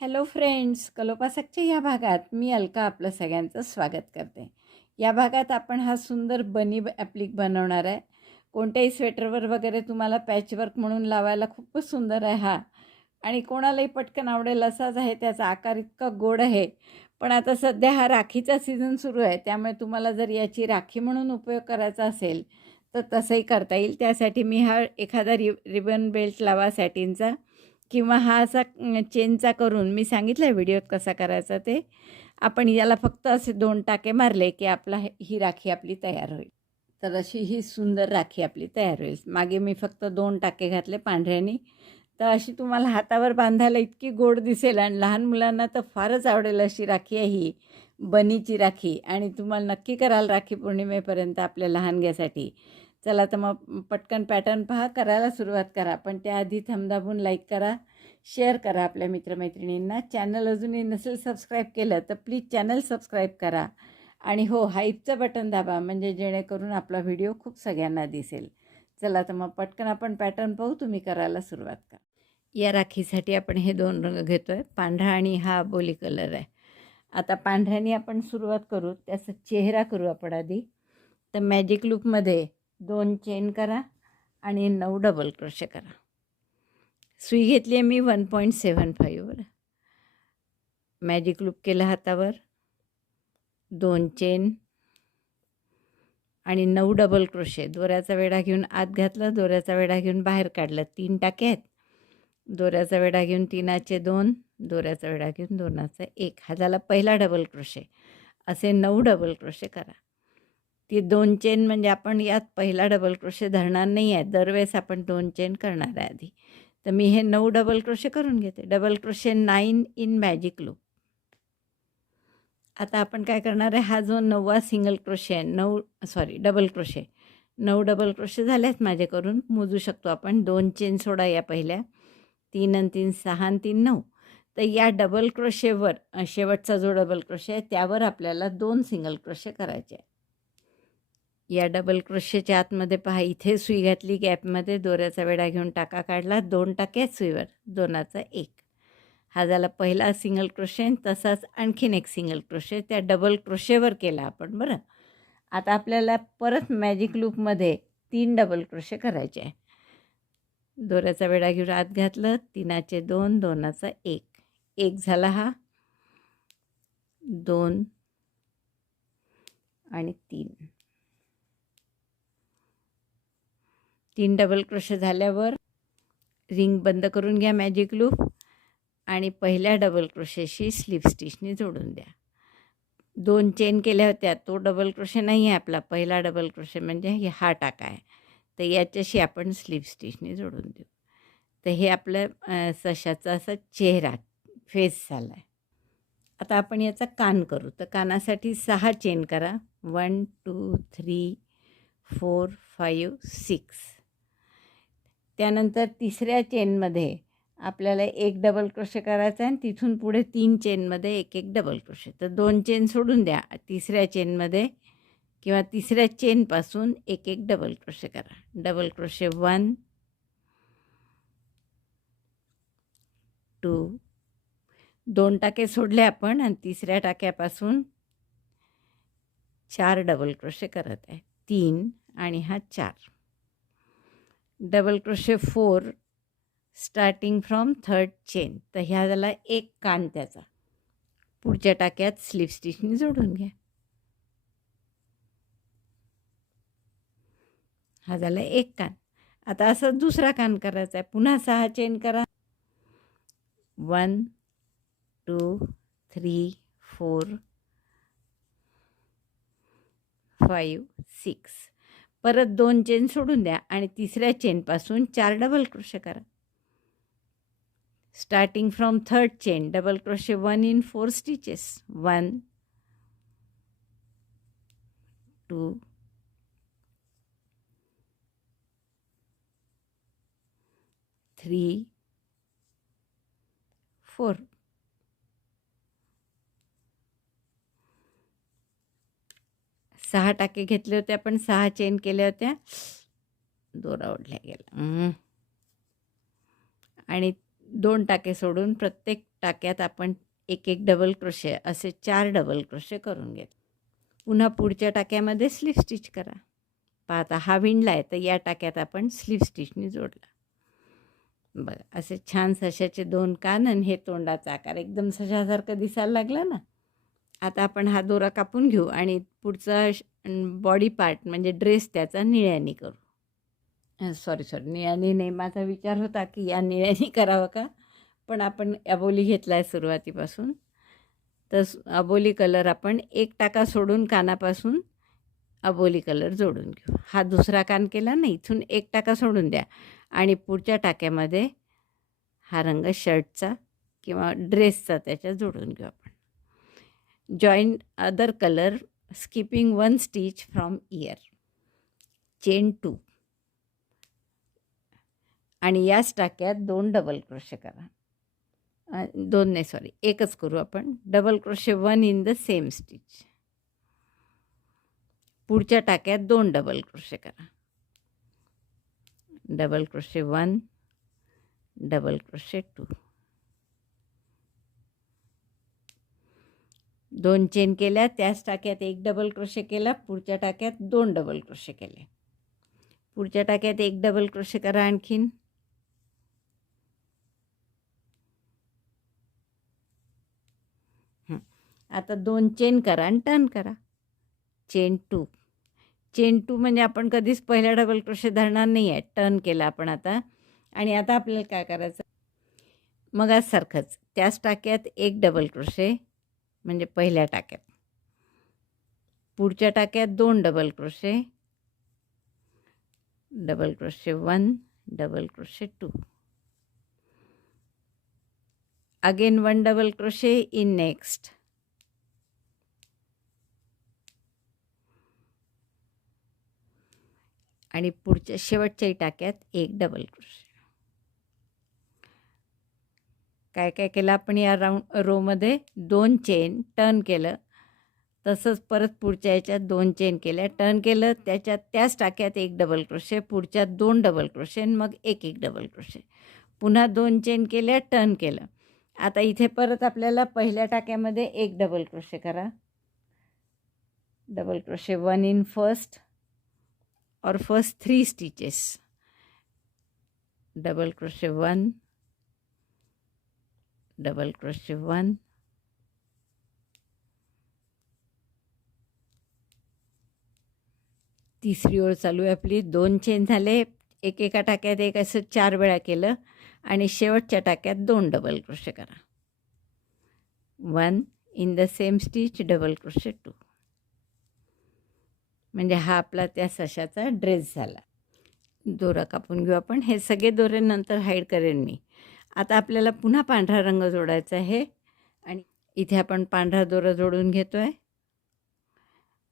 Hello friends, कलोपासकच्या या भागात मी अलका आपलं सगळ्यांचं स्वागत करते. या भागात आपण हा सुंदर बनी ॲप्लिक बनवणार आहे. कोणत्याही स्वेटरवर वगैरे तुम्हाला पॅचवर्क म्हणून लावायला खूपच सुंदर आहे हा, आणि कोणालाही पटकन आवडेल असाच आहे. त्याचा आकार इतका गोड आहे. पण आता सध्या हा राखीचा सीझन सुरू आहे, त्यामुळे तुम्हाला जर याची राखी म्हणून उपयोग करायचा असेल तर तसंही करता येईल. त्यासाठी मी हा एखादा रिबन बेल्ट लावा सॅटिनचा, किंवा हा असा चेनचा करून मी सांगितलं आहे व्हिडिओत कसा करायचा ते. आपण याला फक्त असे 2 टाके मारले की ही राखी आपली तयार होईल. तर अशी ही सुंदर राखी आपली तयार होईल. मागे मी फक्त 2 टाके घातले पांढऱ्यानी. तर अशी तुम्हाला हातावर बांधायला इतकी गोड दिसेल, आणि लहान मुलांना तर फारच आवडेल अशी राखी आहे ही बनीची राखी. आणि तुम्हाला नक्की कराल राखी पौर्णिमेपर्यंत आपल्या लहानग्यासाठी. चला तर मग पटकन पॅटर्न पहा, करायला सुरुवात करा. पण त्याआधी थंब लाईक करा, शेअर करा आपल्या मित्रमैत्रिणींना. चॅनल अजूनही नसेल सबस्क्राईब केलं तर प्लीज चॅनल सबस्क्राईब करा. आणि हो, हाईपचं बटन दाबा, म्हणजे जेणेकरून आपला व्हिडिओ खूप सगळ्यांना दिसेल. चला तर मग पटकन आपण पॅटर्न पाहू, तुम्ही करायला सुरुवात करा. या राखीसाठी आपण हे 2 रंग घेतो आहे, पांढरा आणि हा बोली कलर आहे. आता पांढऱ्याने आपण सुरुवात करू, त्याचा चेहरा करू आपण आधी. तर मॅजिक लूपमध्ये 2 चेन करा आणि 9 डबल क्रोशे करा. सुई घेतली आहे मी 1.75वर. मॅजिक लूप केलं हातावर, 2 चेन आणि 9 डबल क्रोशे. दोऱ्याचा वेढा घेऊन आत घातलं, दोऱ्याचा वेढा घेऊन बाहेर काढलं. 3 टाके आहेत. दोऱ्याचा वेढा घेऊन 3चे 2, दोऱ्याचा वेढा घेऊन 2चा 1. हा झाला पहिला डबल क्रोशे. असे 9 डबल क्रोशे करा. ती 2 चेन म्हणजे आपण यात पहिला डबल क्रोशे धरणार नाही आहे, दरवेळेस आपण 2 चेन करणार आहे आधी. तर मी हे 9 डबल क्रोशे करून घेते. Double crochet 9 in magic loop. आता आपण काय करणार आहे, हा जो 9वा सिंगल क्रोशे आहे, डबल क्रोशे, 9 डबल क्रोशे झाले आहेत माझे करून. मोजू शकतो आपण. 2 चेन सोडा या पहिल्या, 3 आणि 3 6 आणि 3 9. तर या डबल क्रोशेवर शेवटचा जो डबल क्रोशे आहे त्यावर आपल्याला 2 सिंगल क्रोशे करायचे आहे. या डबल क्रोशेच्या आतमध्ये पहा, इथे सुई घातली गॅपमध्ये, दोऱ्याचा वेढा घेऊन टाका काढला, 2 टाके आहेत सुईवर, 2चा 1. हा झाला पहिला सिंगल क्रोशे. तसाच आणखीन एक सिंगल क्रोशे त्या डबल क्रोशेवर केला आपण. बरं, आता आपल्याला परत मॅजिक लूपमध्ये 3 डबल क्रोशे करायचे आहे. दोऱ्याचा वेढा घेऊन आत घातलं, 3चे 2, 2चा 1. 1 झाला हा, 2 आणि 3. 3 डबल क्रोशे झाल्यावर रिंग बंद करून घ्या मॅजिक लूप, आणि पहिल्या डबल क्रोशेशी स्लिप स्टिचने जोडून द्या. 2 चेन केल्या होत्या, तो डबल क्रोशे नाही आहे आपला, पहिला डबल क्रोशे म्हणजे हा टाका आहे. तर याच्याशी आपण स्लिप स्टिचने जोडून देऊ. तर हे आपलं सशाचा असा चेहरा, फेस झाला आहे. आता आपण याचा कान करू. तर कानासाठी 6 चेन करा. 1 2 3 4 5 6. त्यानंतर तिसऱ्या चेनमध्ये आपल्याला 1 डबल क्रोशे करायचा आहे, आणि तिथून पुढे 3 चेनमध्ये 1 डबल क्रोशे. तर 2 चेन सोडून द्या. तिसऱ्या चेनमध्ये किंवा तिसऱ्या चेनपासून 1 डबल क्रोशे करा. डबल क्रोशे 1 2, 2 टाके सोडले आपण, आणि तिसऱ्या टाक्यापासून 4 डबल क्रोशे करत आहे. 3 आणि हा 4. Double crochet 4 starting from 3rd chain. तर ह्या झाला 1 कान त्याचा. पुढच्या टाक्यात स्लिप स्टिचने जोडून घ्या. हा झाला 1 कान. आता असं दुसरा कान करायचा आहे. पुन्हा 6 चेन करा. 1 2 3 4 5 6. परत 2 चेन सोडून द्या, आणि तिसऱ्या चेनपासून 4 डबल क्रोशे करा. Starting from 3rd chain, double crochet 1 in 4 stitches. 1 2 3 4. 6 टाके घेतले होते आपण, 6 चेन केल्या होत्या, दोरा ओढल्या गेला, आणि 2 टाके सोडून प्रत्येक टाक्यात आपण एक एक डबल क्रोशे असे 4 डबल क्रोशे करून घेत. पुन्हा पुढच्या टाक्यामध्ये स्लीव स्टिच करा. पहा आता हा विणला आहे तर या टाक्यात आपण स्लीव स्टिचनी जोडला. बघा असे छान सशाचे 2 कान आणि हे तोंडाचा आकार एकदम सशासारखं दिसायला लागलं ना. आता आपण हा दोरा कापून घेऊ आणि पुढचा बॉडी पार्ट म्हणजे ड्रेस त्याचा निळ्यानी करू. सॉरी निळ्यानी नाही, माझा विचार होता की या निळ्यानी करावं का, पण आपण अबोली घेतला आहे सुरुवातीपासून. तर अबोली कलर आपण एक टाका सोडून कानापासून अबोली कलर जोडून घेऊ. हा दुसरा कान केला ना, इथून एक टाका सोडून द्या आणि पुढच्या टाक्यामध्ये हा रंग शर्टचा किंवा ड्रेसचा त्याच्यात जोडून घेऊ आपण. Join other colour skipping 1 stitch from year, chain 2 आणि याच टाक्यात 2 डबल क्रोशे करा. 2 नाही सॉरी एकच करू आपण. Double crochet 1 in the same stitch. पुढच्या टाक्यात 2 डबल क्रोशे करा. Double crochet 1, double crochet 2, 2 chain केल्या. त्याच टाक्यात 1 डबल क्रोशे केला. पुढच्या टाक्यात 2 डबल क्रोशे केले. पुढच्या टाक्यात 1 डबल क्रोशे करा आणखीन. आता 2 चेन करा आणि टर्न करा. चेन 2. चेन 2 म्हणजे आपण कधीच पहिला डबल क्रोशे धरणार नाही आहे. टर्न केला आपण आता. आणि आता आपल्याला काय करायचं, मग आज सारखंच त्याच टाक्यात 1 डबल क्रोशे म्हणजे पहिल्या टाक्यात. पुढच्या टाक्यात 2 double crochet, double crochet 1, double crochet 2. Again 1 double crochet in next. आणि पुढच्या शेवटच्याही टाक्यात 1 डबल क्रोशे. काय काय केलं आपण या रोमध्ये 2 चेन टर्न केलं. तसंच परत पुढच्या याच्यात 2 चेन केल्या, टर्न केलं. त्याच्यात त्याच टाक्यात 1 डबल क्रोशे, पुढच्यात 2 डबल क्रोशे आणि मग 1 डबल क्रोशे. पुन्हा 2 चेन केल्या, टर्न केलं. आता इथे परत आपल्याला पहिल्या टाक्यामध्ये 1 डबल क्रोशे करा. डबल क्रोशे 1 इन फर्स्ट और first 3 stitches. Double crochet 1, double crochet 1, तिसरी ओळ चालू आहे आपली. 2 चेन झाले. एका टाक्यात एक असं 4 वेळा केलं आणि शेवटच्या टाक्यात 2 डबल क्रोशे करा. 1 in the same stitch, double crochet 2. म्हणजे हा आपला त्या सशाचा ड्रेस झाला. दोरा कापून घेऊ आपण. हे सगळे दोरे नंतर हाईड करेन मी. आता आपल्याला पुन्हा पांढरा रंग जोडायचा आहे आणि इथे आपण पांढरा दोरा जोडून घेतो आहे.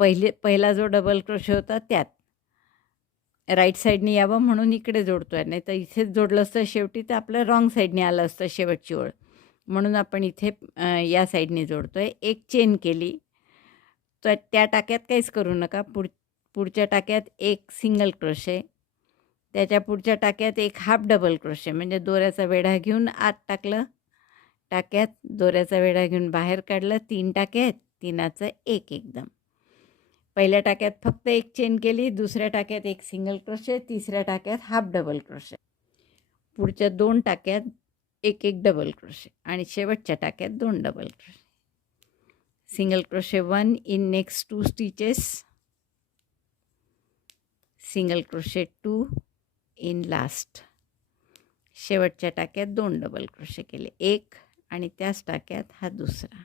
पहिला जो डबल क्रोशे होता त्यात राईट साईडने यावं म्हणून इकडे जोडतो आहे, नाही तर इथेच जोडलं असतं शेवटी तर आपलं रॉंग साईडने आलं असतं शेवटची ओळ, म्हणून आपण इथे या साईडने जोडतो आहे. 1 चेन केली तर त्या टाक्यात काहीच करू नका. पुढच्या टाक्यात 1 सिंगल क्रोशे, त्याच्या पुढच्या टाक्यात 1 हाफ डबल क्रोशे म्हणजे दोऱ्याचा वेढा घेऊन आत टाकलं टाक्यात, दोऱ्याचा वेढा घेऊन बाहेर काढलं. 3 टाक्यात, 3चं 1 एकदम. पहिल्या टाक्यात फक्त 1 चेन केली, दुसऱ्या टाक्यात 1 सिंगल क्रोशे, तिसऱ्या टाक्यात हाफ डबल क्रोशे, पुढच्या 2 टाक्यात 1 डबल क्रोशे आणि शेवटच्या टाक्यात 2 double crochet. Single crochet 1 in next 2 stitches, single crochet 2 in last. शेवटच्या टाक्यात 2 डबल क्रोशे केले, 1 आणि त्याच टाक्यात हा दुसरा.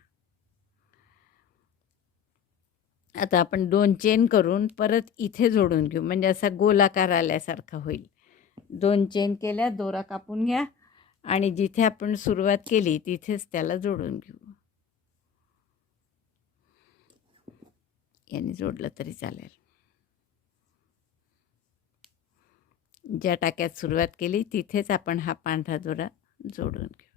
आता आपण 2 चेन करून परत इथे जोडून घेऊ म्हणजे असा गोलाकार आल्यासारखा होईल. 2 चेन केल्या, दोरा कापून घ्या आणि जिथे आपण सुरुवात केली तिथेच त्याला जोडून घेऊ. याने जोडलं तरी चालेल. ज्या टाक्यात सुरुवात केली तिथेच आपण हा पांढरा दोरा जोडून घेऊ.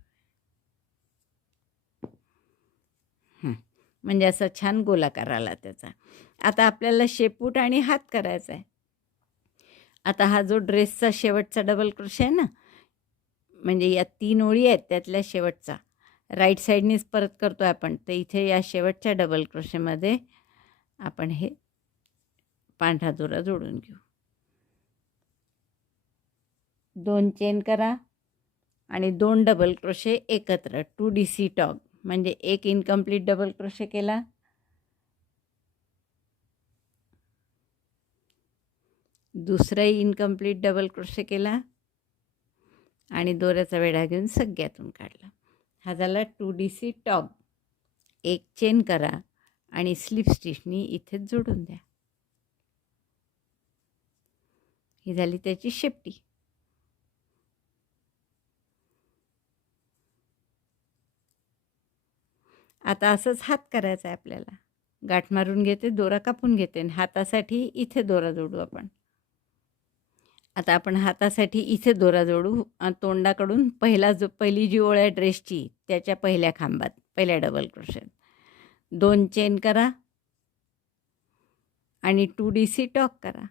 म्हणजे असा छान गोलाकार आला त्याचा. आता आपल्याला शेपूट आणि हात करायचा आहे. आता हा जो ड्रेसचा शेवटचा डबल क्रोशे आहे ना, म्हणजे या 3 ओळी आहेत त्यातल्या शेवटचा, राईट साईडनीच परत करतो आहे आपण, तर इथे या शेवटच्या डबल क्रोशेमध्ये आपण हे पांढरा दोरा जोडून घेऊ. 2 चेन करा आणि 2 डबल क्रोशे एकत्र, 2 DC टॉग, म्हणजे एक इनकम्प्लीट डबल क्रोशे केला, दुसराही इनकम्प्लीट डबल क्रोशे केला आणि दोऱ्याचा वेढा घेऊन सगळ्यातून काढला. हा झाला 2 DC टॉग. एक चेन करा आणि स्लिप स्टिचनी इथेच जोडून द्या. ही झाली त्याची शेपटी. आता असंच हात करायचा आहे आपल्याला. गाठ मारून घेते, दोरा कापून घेते आणि हातासाठी इथे दोरा जोडू आपण. आता आपण हातासाठी इथे दोरा जोडू. तोंडाकडून पहिली जी ओळ आहे ड्रेसची त्याच्या पहिल्या खांबात, पहिल्या डबल क्रोशेत 2 चेन करा आणि 2 DC टॉग करा.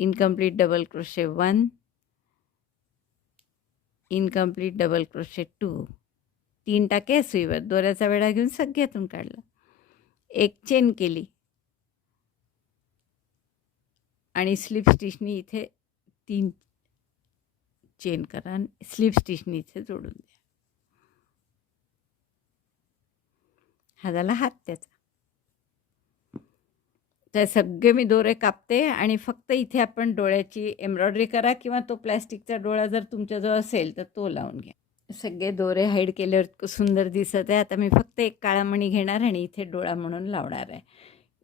Incomplete double crochet 1, incomplete double crochet 2, 3 टाके सुईवर, दोऱ्याचा वेढा घेऊन सगळ्यातून काढला. एक चेन केली आणि स्लिप स्टिचनी इथे 3 चेन करा आणि स्लिप स्टिचनी इथे जोडून द्या. हा झाला हात त्याचा. तर सगळे मी दोरे कापते आणि फक्त इथे आपण डोळ्याची एम्ब्रॉयडरी करा किंवा तो प्लॅस्टिकचा डोळा जर तुमच्याजवळ असेल तर तो लावून घ्या. सगळे दोरे हाईड केल्यावर सुंदर दिसत आहे. आता मी फक्त एक काळा मणी घेणार आणि इथे डोळा म्हणून लावणार आहे.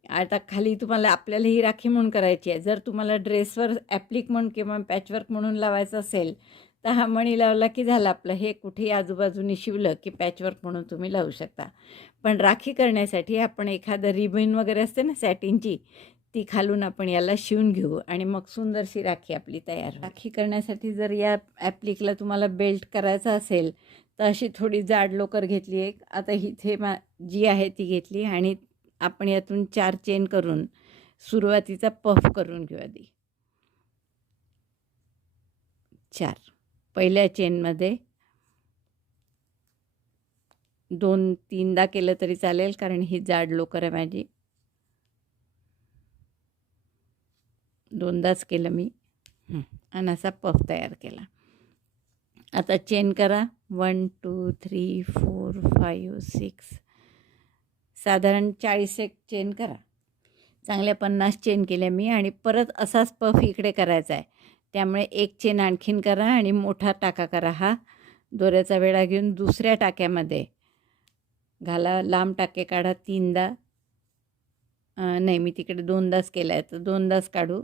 आता खाली तुम्हाला आपल्याला ही राखी म्हणून करायची आहे. जर तुम्हाला ड्रेसवर ॲप्लिक म्हणून किंवा पॅचवर्क म्हणून लावायचं असेल तर हा मणी लावला की झालं आपलं. हे कुठेही आजूबाजूने शिवलं की पॅचवर्क म्हणून तुम्ही लावू शकता. पण राखी करण्यासाठी आपण एखादं रिबन वगैरे असते ना सॅटिनची, ती खालून आपण याला शिवून घेऊ आणि मग सुंदरशी राखी आपली तयार. राखी करण्यासाठी जर या ॲप्लिकला तुम्हाला बेल्ट करायचा असेल तर अशी थोडी जाड लोकर घेतली एक. आता इथे जी आहे ती घेतली आणि आपण यातून 4 चेन करून सुरुवातीचा पफ करून घेऊ आधी. 4 पहिल्या चेनमध्ये 2-3दा केलं तरी चालेल कारण ही जाड लोकर आहे माझी. 2दाच केलं मी आणि असा पफ तयार केला. आता चेन करा 1 2 3 4 5 6, साधारण 40 एक चेन करा. चांगल्या 50 चेन केल्या मी आणि परत असाच पफ इकडे करायचा आहे. त्यामुळे एक चेन आणखीन करा आणि मोठा टाका करा. हा दोऱ्याचा वेढा घेऊन दुसऱ्या टाक्यामध्ये घाला. लांब टाके काढा 3दा. नाही, मी तिकडे 2दाच केला आहे तर 2दाच काढू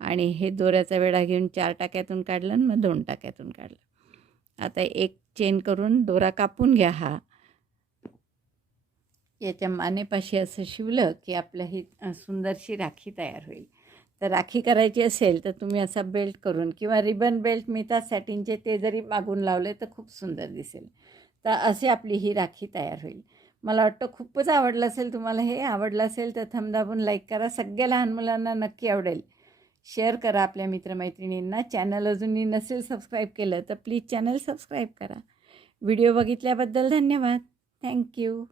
आणि हे दोऱ्याचा वेढा घेऊन 4 टाक्यातून काढलं आणि मग 2 टाक्यातून काढलं. आता एक चेन करून दोरा कापून घ्या. हा याच्या मानेपाशी असं शिवलं की आपल्या ही सुंदरशी राखी तयार होईल. तर राखी करायची असेल तर तुम्ही असा बेल्ट करून किंवा रिबन बेल्ट मिळतात सॅटिनचे, ते जरी मागून लावले तर खूप सुंदर दिसेल. तर अशी आपली ही राखी तयार होईल. मला वाटतं खूपच आवडलं असेल तुम्हाला. हे आवडलं असेल तर थंब दाबून लाईक करा. सगळ्या लहान मुलांना नक्की आवडेल. शेअर करा आपल्या मित्रमैत्रिणींना. चॅनल अजूनही नसेल सबस्क्राईब केलं तर प्लीज चॅनल सबस्क्राईब करा. व्हिडिओ बघितल्याबद्दल धन्यवाद. थँक्यू.